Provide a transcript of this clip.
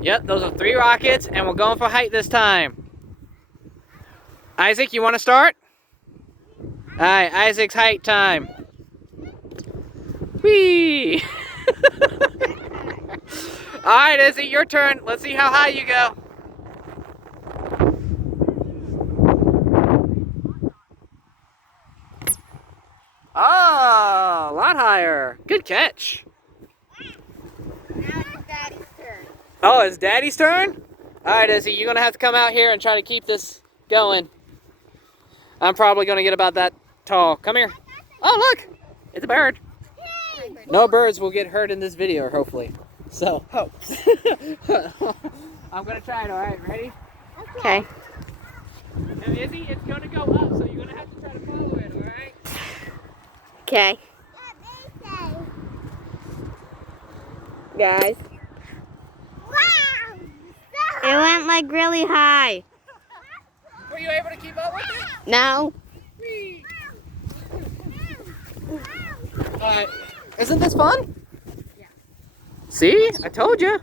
Yep, those are 3 rockets, and we're going for height this time. Isaac, you want to start? Alright, Isaac's height time. Whee! Alright, Izzy, your turn. Let's see how high you go. Oh, a lot higher. Good catch. Now it's Daddy's turn. Oh, it's Daddy's turn? Alright, Izzy, you're going to have to come out here and try to keep this going. I'm probably going to get about that tall. Come here. Oh, look! It's a bird. No birds will get hurt in this video, hopefully. So, hope. I'm going to try it, alright? Ready? Okay. And Izzy, it's going to go up, so you're going to have to try to follow it, alright? Okay. Guys. Wow! It went like really high. Were you able to keep up with it? No. Alright. Isn't this fun? Yeah. See? I told you.